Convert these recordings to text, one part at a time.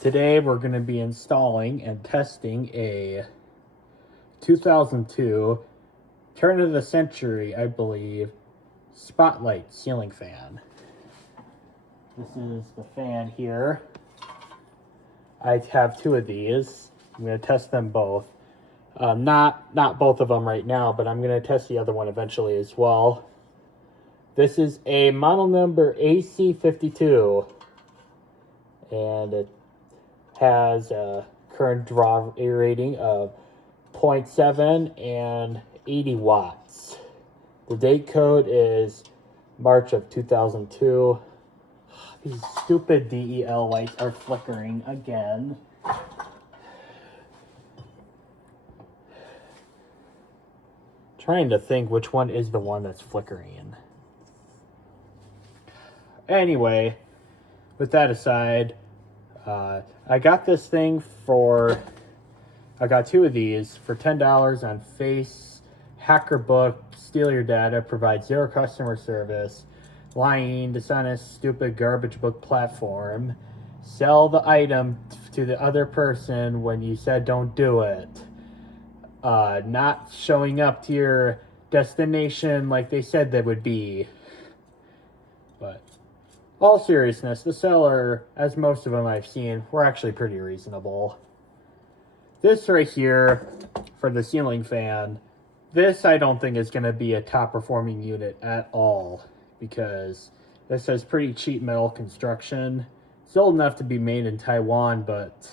Today we're going to be installing and testing a 2002 turn of the century, I believe, Spotlight ceiling fan. This is the fan here. I have two of these. I'm going to test them both. Not both of them right now, but I'm going to test the other one eventually as well. This is a model number AC52, and it has a current draw rating of 0.7 and 80 watts. The date code is March of 2002. These stupid DEL lights are flickering again. Trying to think which one is the one that's flickering. Anyway, with that aside, I got this thing I got two of these for $10 on Face Hacker Book. Steal your data, provide zero customer service, lying, dishonest, stupid garbage book platform. Sell the item to the other person when you said don't do it. Not showing up to your destination like they said they would be. But all seriousness, the seller, as most of them I've seen, were actually pretty reasonable. This right here, for the ceiling fan, this I don't think is going to be a top performing unit at all, because this has pretty cheap metal construction. It's old enough to be made in Taiwan, but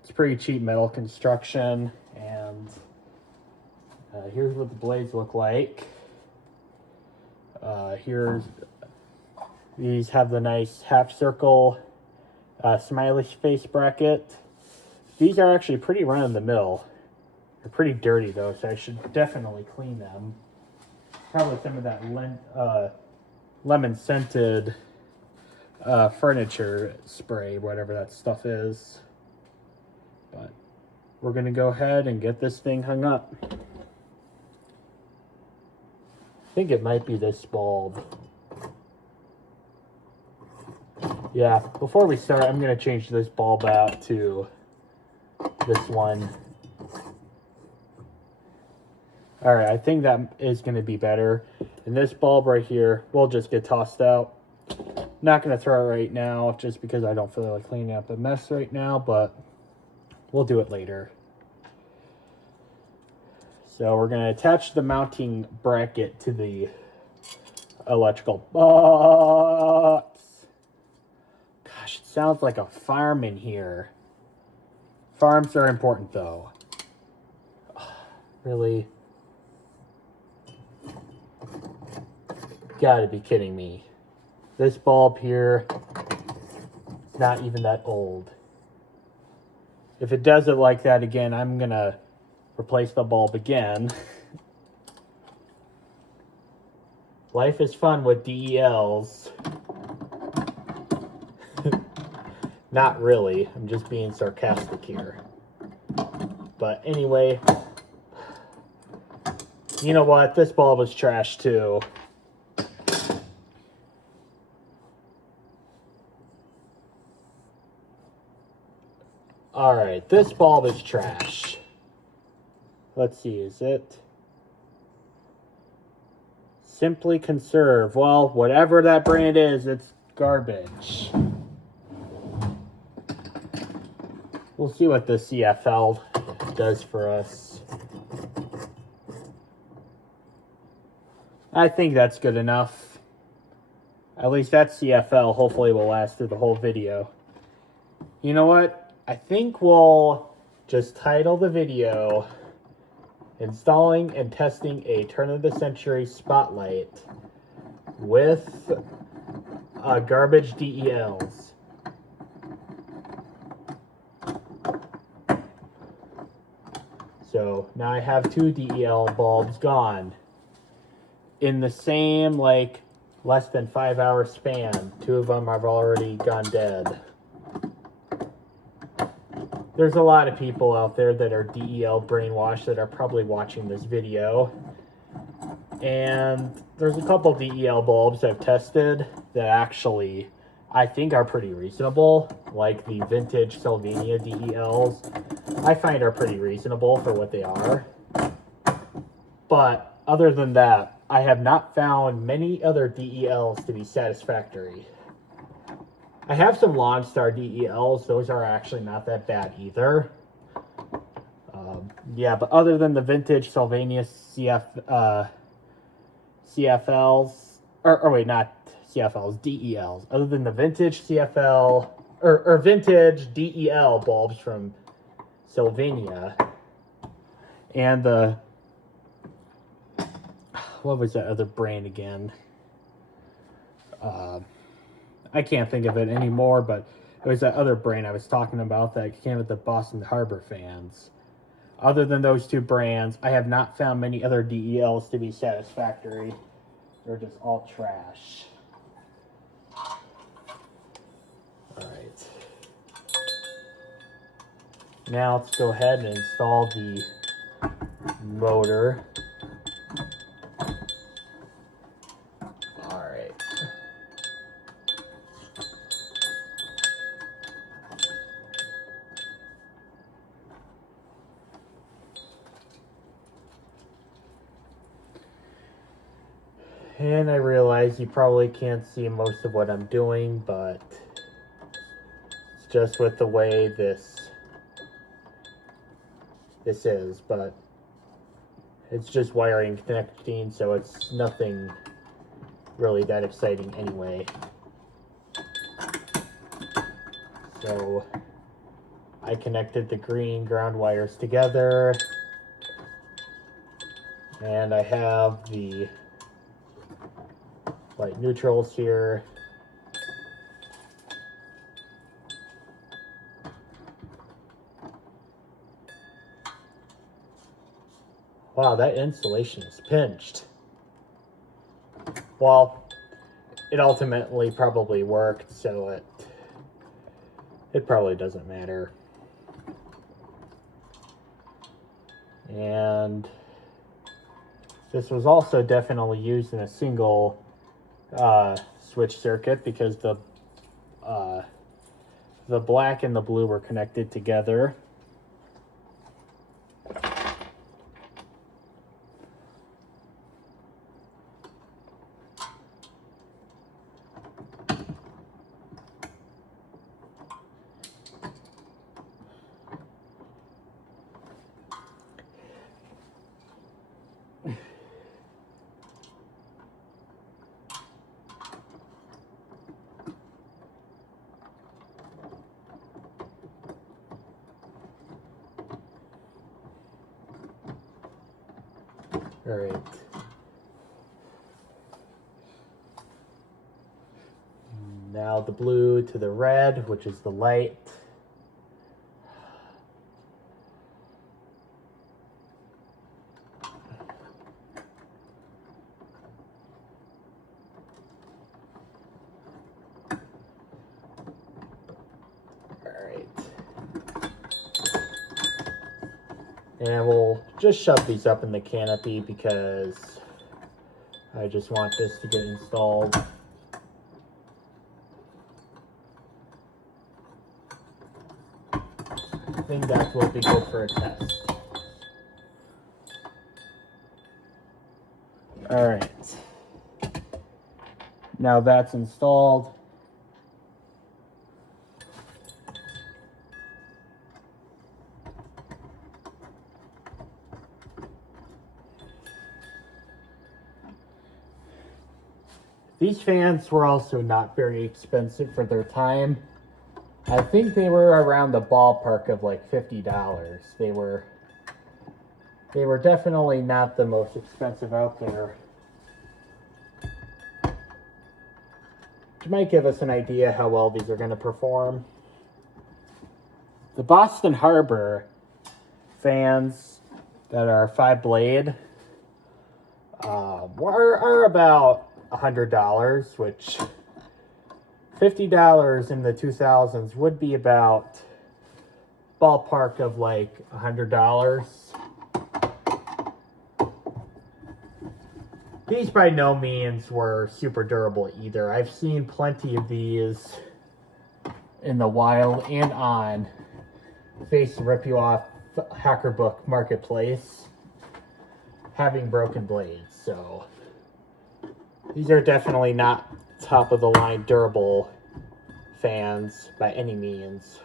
it's pretty cheap metal construction. And here's what the blades look like. These have the nice half circle smiley face bracket. These are actually pretty run of the mill. They're pretty dirty though, so I should definitely clean them. Probably some of that lemon scented furniture spray, whatever that stuff is. But we're gonna go ahead and get this thing hung up. I think it might be this bulb. Yeah, before we start, I'm going to change this bulb out to this one. Alright, I think that is going to be better. And this bulb right here will just get tossed out. Not going to throw it right now, just because I don't feel like cleaning up a mess right now, but we'll do it later. So we're going to attach the mounting bracket to the electrical box. Gosh, it sounds like a farm in here. Farms are important, though. Really? Gotta be kidding me. This bulb here, not even that old. If it does it like that again, I'm gonna replace the bulb again. Life is fun with DELs. Not really. I'm just being sarcastic here. But anyway, you know what? This bulb is trash too. Alright, this bulb is trash. Let's see, is it Simply Conserve? Well, whatever that brand is, it's garbage. We'll see what the CFL does for us. I think that's good enough. At least that CFL hopefully will last through the whole video. You know what? I think we'll just title the video Installing and Testing a Turn of the Century Spotlight with Garbage DELs. So now I have two DEL bulbs gone. In the same, less than 5 hour span, two of them have already gone dead. There's a lot of people out there that are DEL brainwashed that are probably watching this video. And there's a couple DEL bulbs I've tested that actually I think are pretty reasonable, like the vintage Sylvania DELs. I find are pretty reasonable for what they are. But other than that, I have not found many other DELs to be satisfactory. I have some Lonstar DELs. Those are actually not that bad either. Yeah, but other than the vintage Sylvania CFLs, or wait, not CFLs, DELs. Other than the vintage CFL, or vintage DEL bulbs from Sylvania, and the, what was that other brand again? I can't think of it anymore, but it was that other brand I was talking about that came with the Boston Harbor fans. Other than those two brands, I have not found many other DELs to be satisfactory. They're just all trash. Alright. Now let's go ahead and install the motor. Alright. And I realize you probably can't see most of what I'm doing, but it's just with the way this is, but it's just wiring connecting, so it's nothing really that exciting anyway. So I connected the green ground wires together, and I have the light neutrals here. Wow, that insulation is pinched. Well, it ultimately probably worked, so it probably doesn't matter. And this was also definitely used in a single switch circuit because the black and the blue were connected together. All right. Now the blue to the red, which is the light. And we'll just shove these up in the canopy because I just want this to get installed. I think that will be good for a test. All right. Now that's installed. These fans were also not very expensive for their time. I think they were around the ballpark of like $50. They were definitely not the most expensive out there. Which might give us an idea how well these are going to perform. The Boston Harbor fans that are 5-blade are about $100, which $50 in the 2000s would be about ballpark of like $100. These by no means were super durable either. I've seen plenty of these in the wild and on Face to Rip You Off HackerBook Marketplace having broken blades. So these are definitely not top of the line durable fans by any means.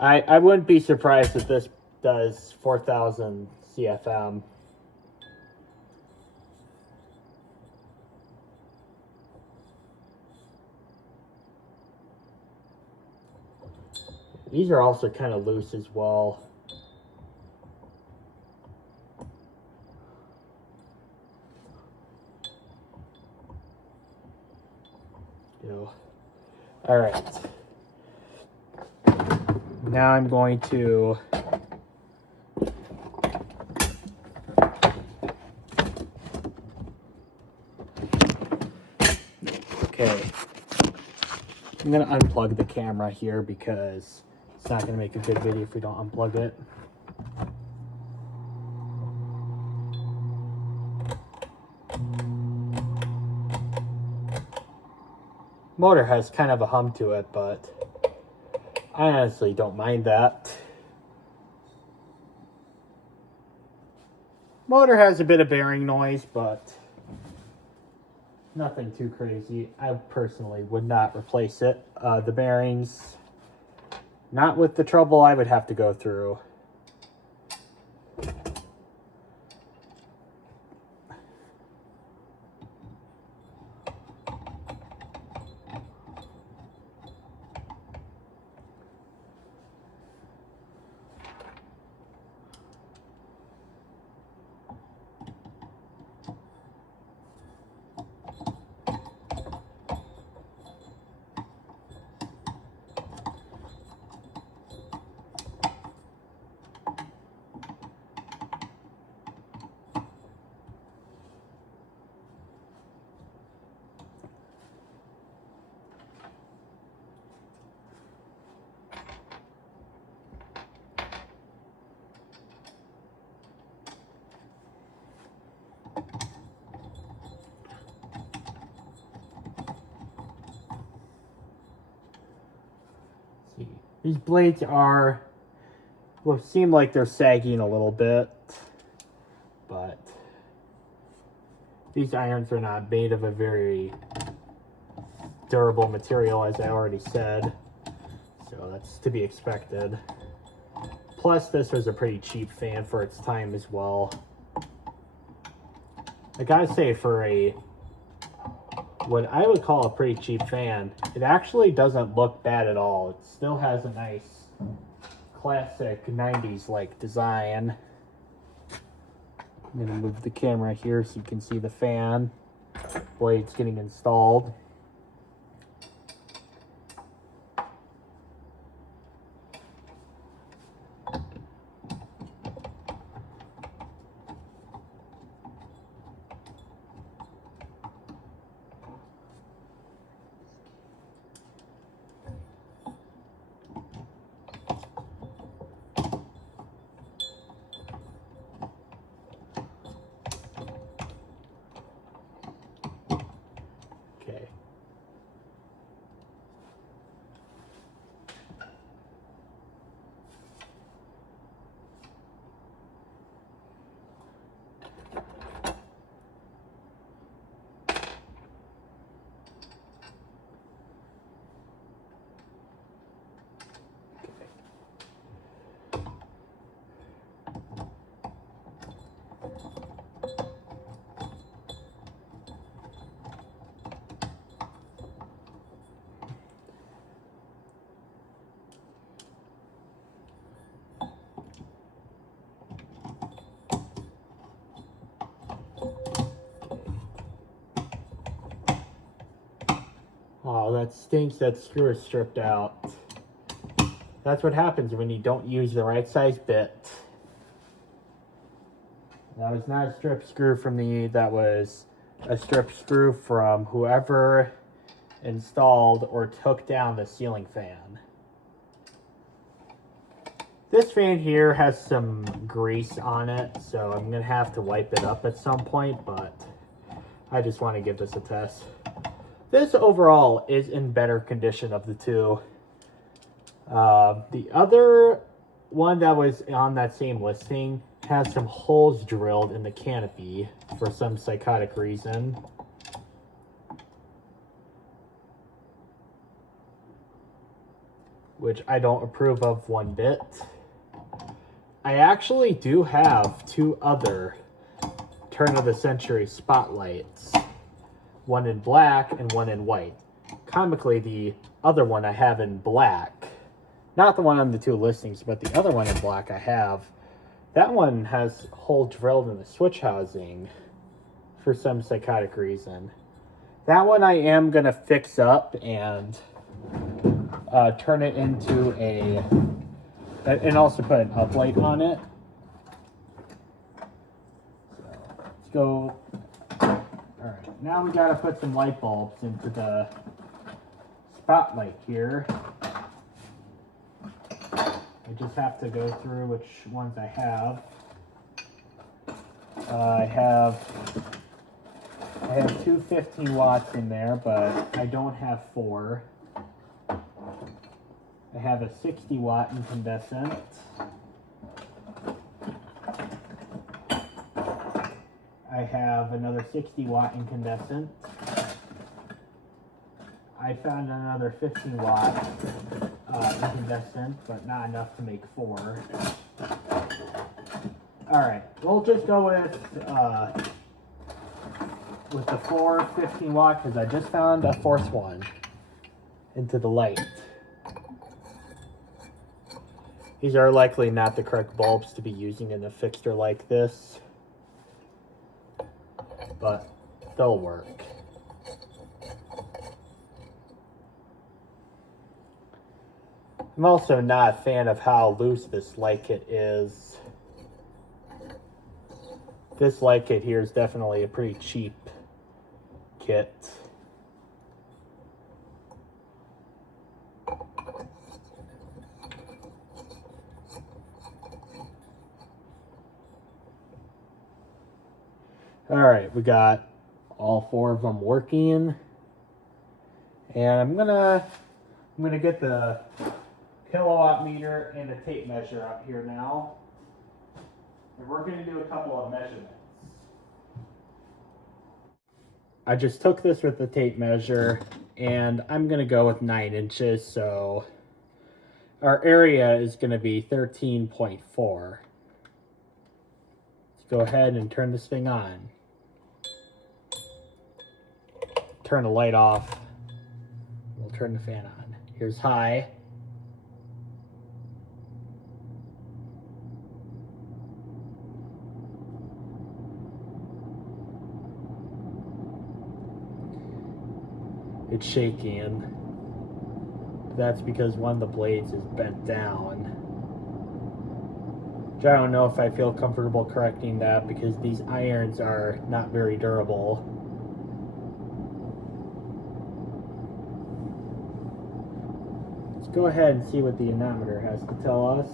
I wouldn't be surprised if this does 4,000 CFM. These are also kind of loose as well. All right. Now I'm going to I'm going to unplug the camera here because it's not going to make a good video if we don't unplug it. Motor has kind of a hum to it, but I honestly don't mind that. Motor has a bit of bearing noise, but nothing too crazy. I personally would not replace it. The bearings, not with the trouble I would have to go through. These blades seem like they're sagging a little bit, but these irons are not made of a very durable material, as I already said, so that's to be expected. Plus, this was a pretty cheap fan for its time as well. I gotta say, for what I would call a pretty cheap fan, it actually doesn't look bad at all. It still has a nice classic 90s like design. I'm gonna move the camera here so you can see the fan blades getting installed. Okay. Oh, that stinks. That screw is stripped out. That's what happens when you don't use the right size bit. That was not a strip screw from me. That was a strip screw from whoever installed or took down the ceiling fan. This fan here has some grease on it, so I'm gonna have to wipe it up at some point, but I just want to give this a test. This overall is in better condition of the two. The other one that was on that same listing has some holes drilled in the canopy for some psychotic reason. Which I don't approve of one bit. I actually do have two other turn of the century spotlights. One in black and one in white. Comically, the other one I have in black. Not the one on the two listings, but the other one in black I have. That one has hole drilled in the switch housing for some psychotic reason. That one I am going to fix up and turn it into a... and also put an uplight on it. So, let's go... Alright, now we gotta put some light bulbs into the spotlight here. I just have to go through which ones I have. I have two 15 watts in there, but I don't have 4. I have a 60 watt incandescent. I have another 60 watt incandescent. I found another 15 watt incandescent, but not enough to make 4. Alright, we'll just go with the 4 15 watt because I just found a 4th one into the light. These are likely not the correct bulbs to be using in a fixture like this, but they'll work. I'm also not a fan of how loose this light kit is. This light kit here is definitely a pretty cheap kit. Alright, we got all 4 of them working. And I'm gonna get the kilowatt meter and a tape measure up here now. And we're gonna do a couple of measurements. I just took this with the tape measure and I'm gonna go with 9 inches, so our area is gonna be 13.4. Let's go ahead and turn this thing on. Turn the light off. We'll turn the fan on. Here's high. It's shaking. That's because one of the blades is bent down. Which I don't know if I feel comfortable correcting that because these irons are not very durable. Let's go ahead and see what the anemometer has to tell us.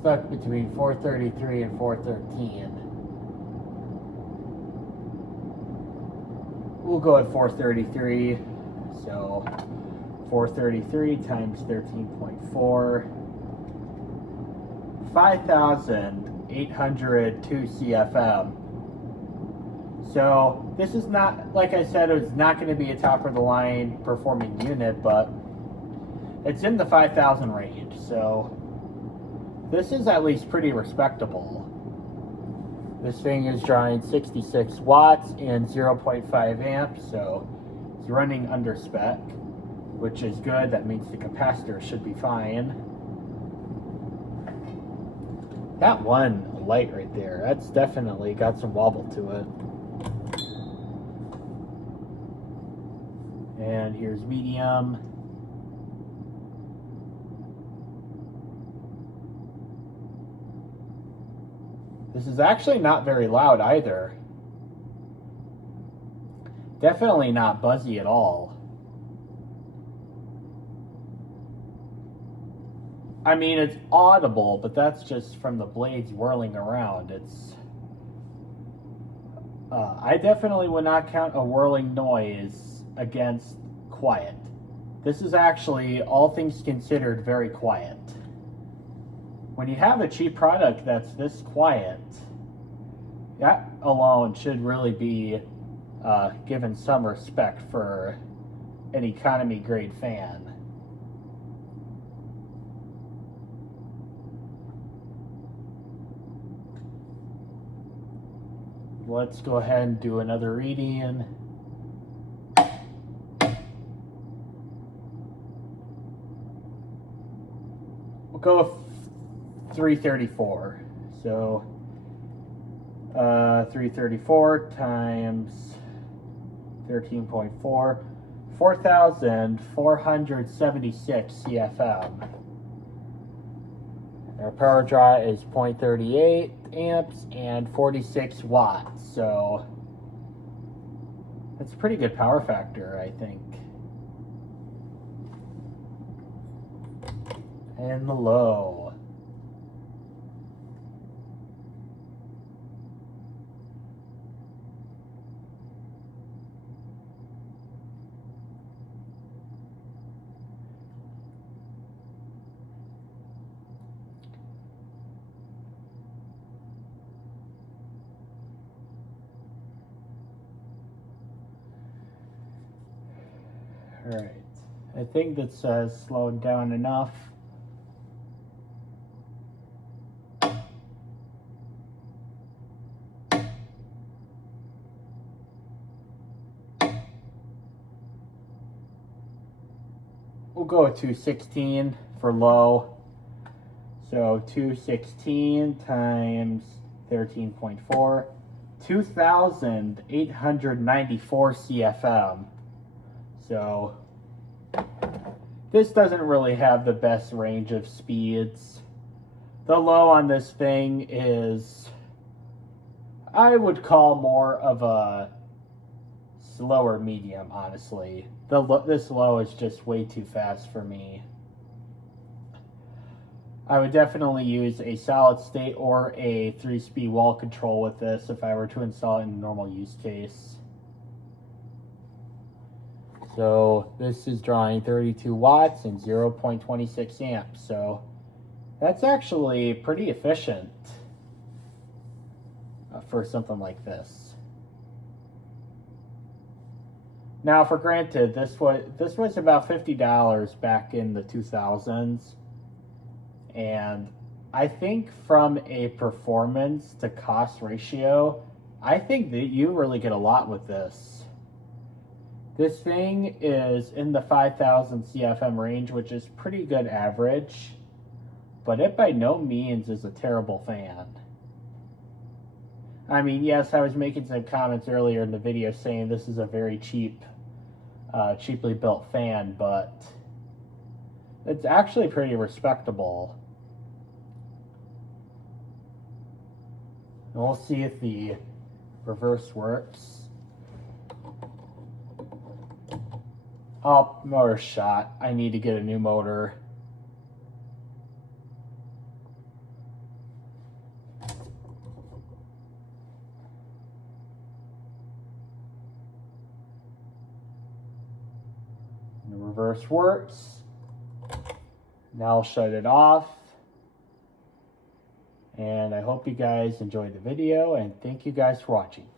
Stuck between 433 and 413. We'll go at 433. So 433 times 13.4. 5,802 CFM. So this is not, like I said, it's not going to be a top of the line performing unit, but it's in the 5,000 range. So this is at least pretty respectable. This thing is drawing 66 watts and 0.5 amps, so it's running under spec, which is good. That means the capacitor should be fine. That one light right there, that's definitely got some wobble to it. And here's medium. This is actually not very loud either. Definitely not buzzy at all. I mean, it's audible, but that's just from the blades whirling around. I definitely would not count a whirling noise against quiet. This is actually, all things considered, very quiet. When you have a cheap product that's this quiet, that alone should really be given some respect for an economy grade fan. Let's go ahead and do another reading. We'll go with 334. So 334 times 13.4, 4,476 CFM. Our power draw is 0.38 amps and 46 watts, so that's a pretty good power factor, I think. And the low. All right, I think that's slowed down enough. We'll go with 216 for low. So 216 times 13.4, 2,894 CFM. So this doesn't really have the best range of speeds. The low on this thing is, I would call more of a slower medium, honestly. This low is just way too fast for me. I would definitely use a solid state or a 3-speed wall control with this if I were to install it in a normal use case. So this is drawing 32 watts and 0.26 amps. So that's actually pretty efficient for something like this. Now, for granted, this was about $50 back in the 2000s. And I think from a performance to cost ratio, I think that you really get a lot with this. This thing is in the 5,000 CFM range, which is pretty good average, but it by no means is a terrible fan. I mean, yes, I was making some comments earlier in the video saying this is a very cheaply built fan, but it's actually pretty respectable. And we'll see if the reverse works. Oh, motor shot. I need to get a new motor. The reverse works. Now I'll shut it off. And I hope you guys enjoyed the video, and thank you guys for watching.